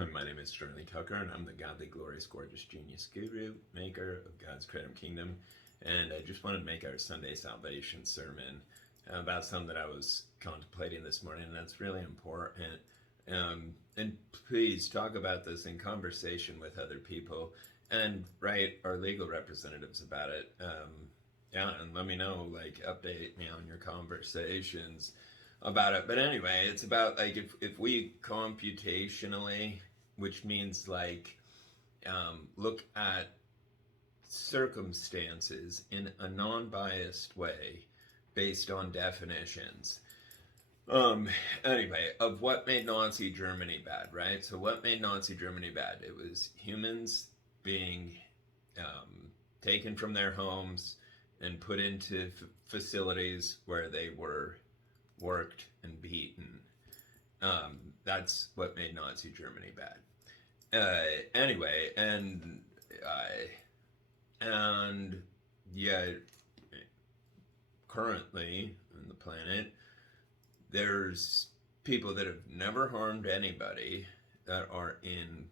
My name is Sterling Tucker, and I'm the godly, glorious, gorgeous genius guru, maker of God's Kratom Kingdom. And I just wanted to make our Sunday salvation sermon about something that I was contemplating this morning, and that's really important. And please talk about this in conversation with other people, and write our legal representatives about it. Yeah, and let me know, update me on your conversations about it. But anyway, it's about if we computationally, which means look at circumstances in a non-biased way based on definitions. Anyway, of what made Nazi Germany bad, right? So what made Nazi Germany bad? It was humans being taken from their homes and put into facilities where they were worked and beaten. That's what made Nazi Germany bad. Anyway, and yeah, currently on the planet, there's people that have never harmed anybody that are in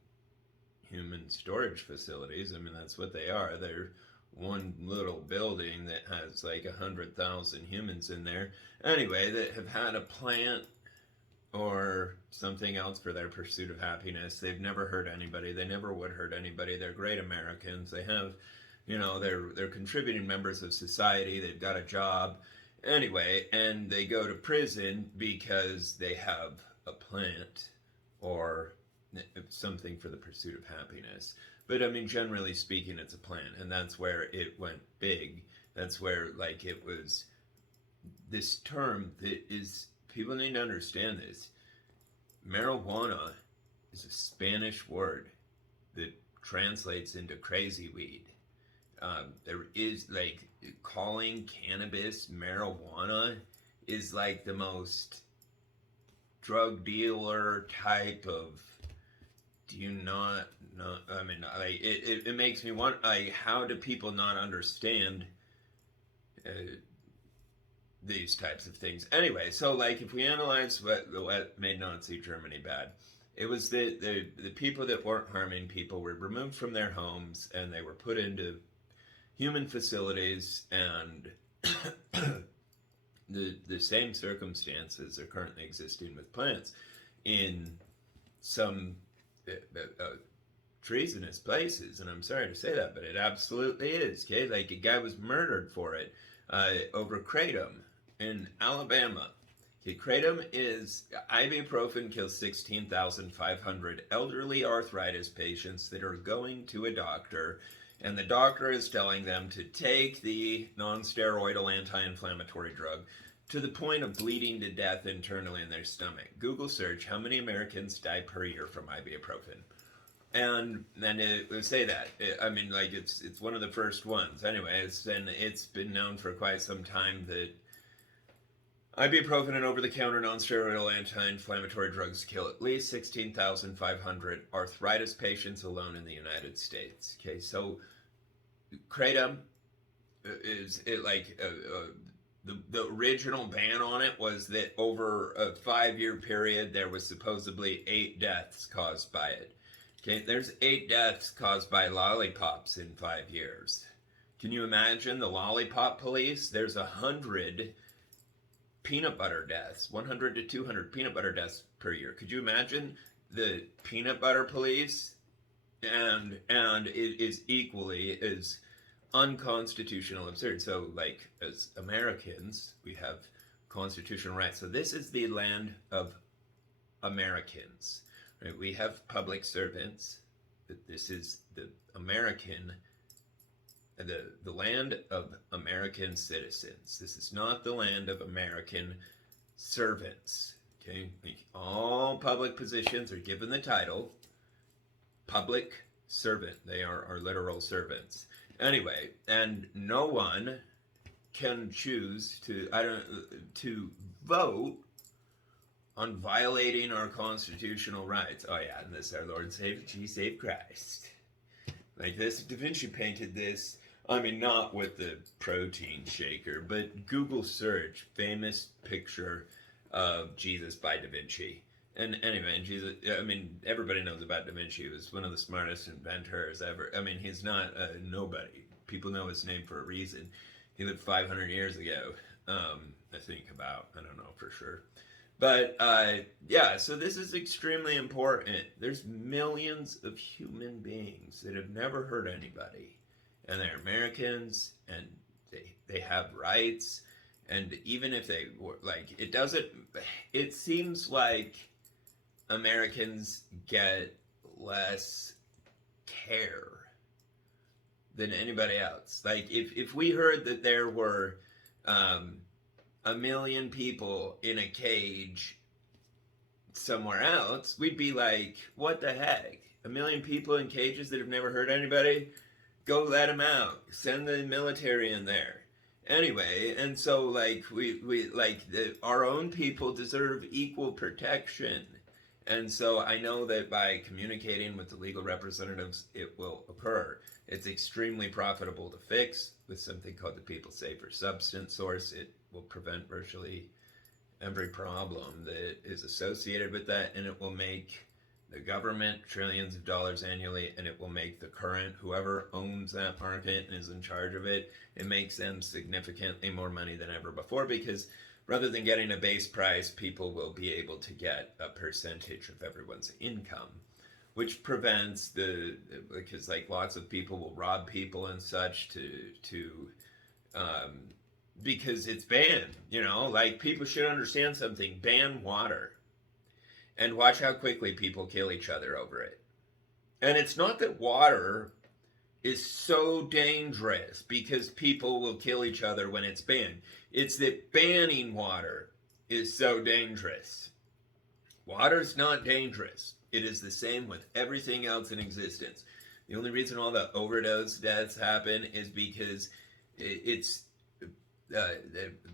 human storage facilities. I mean, that's what they are. They're one little building that has 100,000 humans in there. Anyway, that have had a plant or something else for their pursuit of happiness. They've never hurt anybody. They never would hurt anybody. They're great Americans. They have, they're contributing members of society. They've got a job. Anyway, and they go to prison because they have a plant or something for the pursuit of happiness. But I mean, generally speaking, it's a plant, and that's where it went big. That's where it was this term that is, people need to understand this. Marijuana is a Spanish word that translates into crazy weed. There is calling cannabis marijuana is the most drug dealer type of, do you not know? I mean, it makes me want, how do people not understand these types of things? Anyway, so if we analyze what made Nazi Germany bad, it was the people that weren't harming people were removed from their homes and they were put into human facilities, and the same circumstances are currently existing with plants in some treasonous places. And I'm sorry to say that, but it absolutely is. Okay, a guy was murdered for it over Kratom in Alabama. Okay, Kratom is ibuprofen kills 16,500 elderly arthritis patients that are going to a doctor, and the doctor is telling them to take the non-steroidal anti-inflammatory drug to the point of bleeding to death internally in their stomach. Google search how many Americans die per year from ibuprofen. And then it would say that. It's one of the first ones. Anyway, it's been known for quite some time that ibuprofen and over-the-counter non-steroidal anti-inflammatory drugs kill at least 16,500 arthritis patients alone in the United States. Okay, so Kratom is it the original ban on it was that over a 5-year period there was supposedly 8 deaths caused by it. Okay, there's 8 deaths caused by lollipops in 5 years. Can you imagine the lollipop police? There's 100 peanut butter deaths, 100 to 200 peanut butter deaths per year. Could you imagine the peanut butter police? And it is equally as unconstitutional, absurd. So as Americans, we have constitutional rights. So this is the land of Americans. Right? We have public servants, but this is the American, the land of American citizens. This is not the land of American servants. Okay, all public positions are given the title public servant. They are our literal servants. Anyway, and no one can choose to vote on violating our constitutional rights. Oh yeah, and this our Lord and Savior, Jesus save Christ. This, Da Vinci painted this. I mean, not with the protein shaker, but Google search famous picture of Jesus by Da Vinci. And anyway, and Jesus, I mean, everybody knows about Da Vinci. He was one of the smartest inventors ever. I mean, he's not a nobody. People know his name for a reason. He lived 500 years ago. I think about. I don't know for sure. But yeah, so this is extremely important. There's millions of human beings that have never hurt anybody, and they're Americans, and they have rights. And even if they were like, it doesn't. It seems like Americans get less care than anybody else. Like if we heard that there were um, a million people in a cage somewhere else, we'd be like, what the heck? A million people in cages that have never hurt anybody? Go let them out. Send the military in there. Anyway, and so like we like our own people deserve equal protection. And so I know that by communicating with the legal representatives, it will occur. It's extremely profitable to fix with something called the People Safer Substance Source. It will prevent virtually every problem that is associated with that, and it will make the government trillions of dollars annually, and it will make the current, whoever owns that market and is in charge of it, it makes them significantly more money than ever before, because rather than getting a base price, people will be able to get a percentage of everyone's income, which prevents because like lots of people will rob people and such because it's banned, like people should understand something. Ban water and watch how quickly people kill each other over it. And it's not that water is so dangerous because people will kill each other when it's banned. It's that banning water is so dangerous. Water's not dangerous. It is the same with everything else in existence. The only reason all the overdose deaths happen is because it's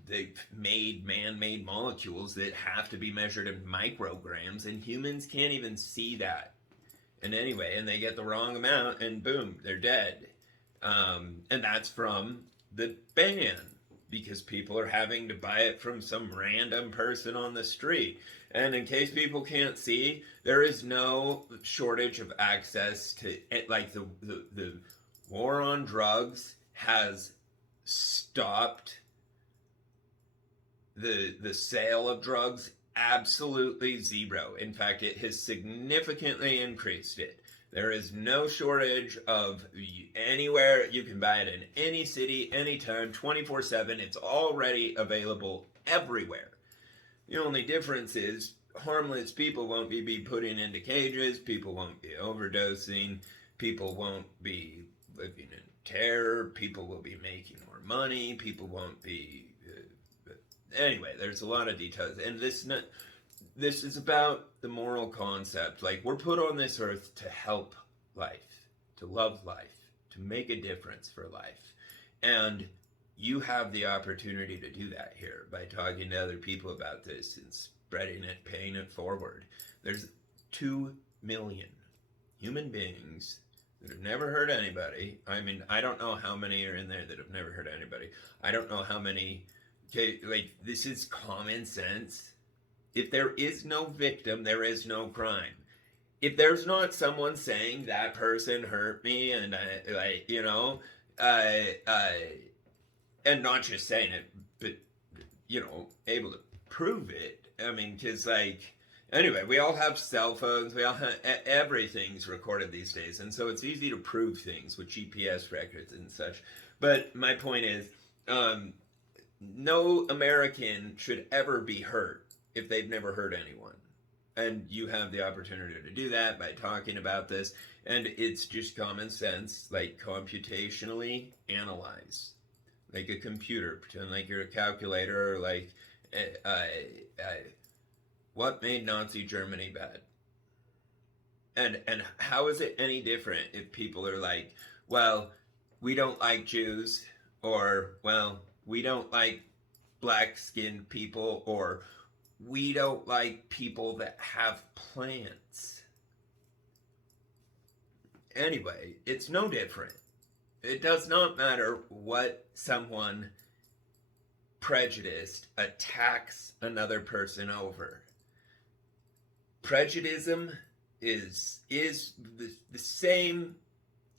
they've made man-made molecules that have to be measured in micrograms, and humans can't even see that. And anyway, and they get the wrong amount, and boom, they're dead. And that's from the ban, because people are having to buy it from some random person on the street. And in case people can't see, there is no shortage of access to it. Like the war on drugs has stopped the sale of drugs absolutely zero. In fact, it has significantly increased it. There is no shortage of anywhere. You can buy it in any city, anytime, 24/7. It's already available everywhere. The only difference is harmless people won't be putting into cages. People won't be overdosing. People won't be living in terror. People will be making more money. People won't be... Anyway, there's a lot of details. And this is about the moral concept. Like, we're put on this earth to help life, to love life, to make a difference for life. And you have the opportunity to do that here by talking to other people about this and spreading it, paying it forward. There's 2 million human beings that have never hurt anybody. I mean, I don't know how many are in there that have never hurt anybody. I don't know how many... Okay, like, this is common sense. If there is no victim, there is no crime. If there's not someone saying that person hurt me, and and not just saying it, but able to prove it. I mean, because anyway, we all have cell phones. We all have everything's recorded these days, and so it's easy to prove things with GPS records and such. But my point is, no American should ever be hurt if they've never hurt anyone. And you have the opportunity to do that by talking about this. And it's just common sense, like computationally analyze. Like a computer, pretend like you're a calculator, or like, what made Nazi Germany bad? And how is it any different if people are like, well, we don't like Jews, or, well, we don't like black-skinned people, or we don't like people that have plants. Anyway, it's no different. It does not matter what someone prejudiced attacks another person over. prejudice is the same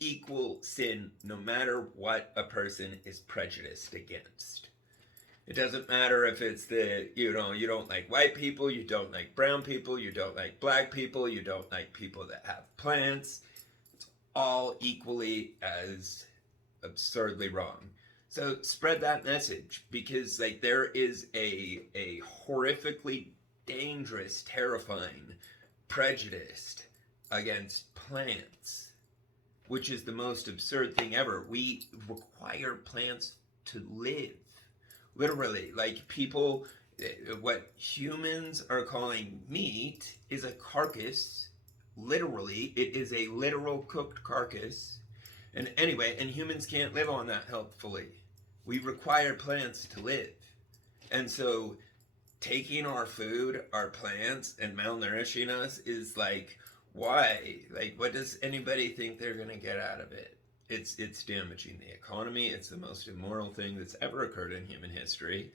equal sin no matter what a person is prejudiced against. It doesn't matter if it's you don't like white people, you don't like brown people, you don't like black people, you don't like people that have plants. It's all equally as absurdly wrong. So spread that message, because like there is a horrifically dangerous, terrifying prejudice against plants, which is the most absurd thing ever. We require plants to live. Literally, like people, what humans are calling meat is a carcass. Literally, it is a literal cooked carcass. And anyway, and humans can't live on that healthfully. We require plants to live. And so taking our food, our plants, and malnourishing us is like, why? Like, what does anybody think they're going to get out of it? It's damaging the economy. It's the most immoral thing that's ever occurred in human history,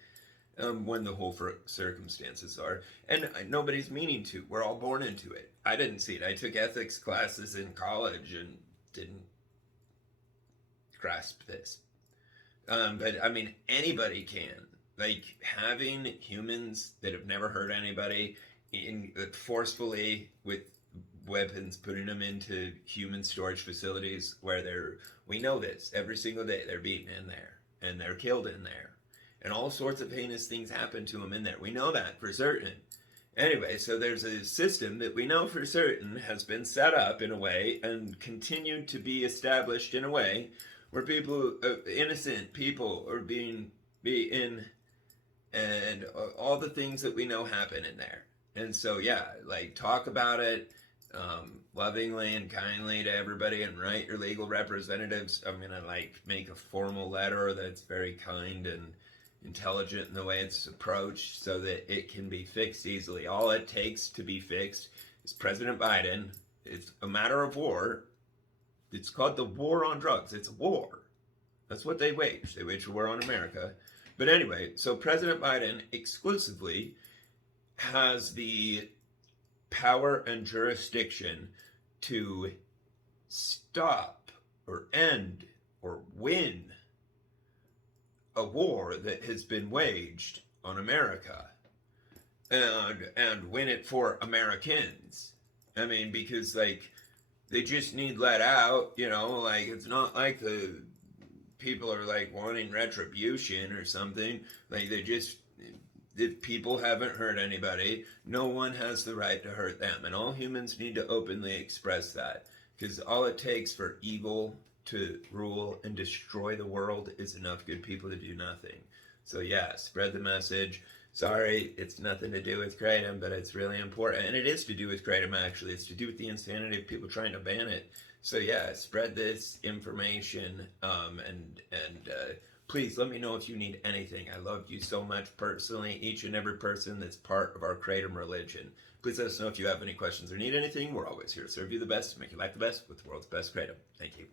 when the whole circumstances are. And nobody's meaning to. We're all born into it. I didn't see it. I took ethics classes in college and didn't grasp this. But I mean, anybody can. Like, having humans that have never hurt anybody forcefully with weapons, putting them into human storage facilities where we know this every single day, they're beaten in there and they're killed in there, and all sorts of heinous things happen to them in there. We know that for certain. Anyway, so there's a system that we know for certain has been set up in a way and continued to be established in a way where people, innocent people, are being beaten, and all the things that we know happen in there. And so, yeah, like, talk about it lovingly and kindly to everybody, and write your legal representatives. I'm gonna make a formal letter that's very kind and intelligent in the way it's approached, so that it can be fixed easily. All it takes to be fixed is President Biden. It's a matter of war. It's called the war on drugs. It's a war. That's what they wage. They wage a war on America. But anyway, so President Biden exclusively has the power and jurisdiction to stop or end or win a war that has been waged on America, and win it for Americans. I mean, because like, they just need let out, like, it's not like the people are like wanting retribution or something. Like, if people haven't hurt anybody, no one has the right to hurt them. And all humans need to openly express that, because all it takes for evil to rule and destroy the world is enough good people to do nothing. So yeah, spread the message. Sorry, it's nothing to do with Kratom, but it's really important. And it is to do with Kratom, actually. It's to do with the insanity of people trying to ban it. So yeah, spread this information, and please let me know if you need anything. I love you so much personally, each and every person that's part of our Kratom religion. Please let us know if you have any questions or need anything. We're always here to serve you the best, to make your life the best with the world's best Kratom. Thank you.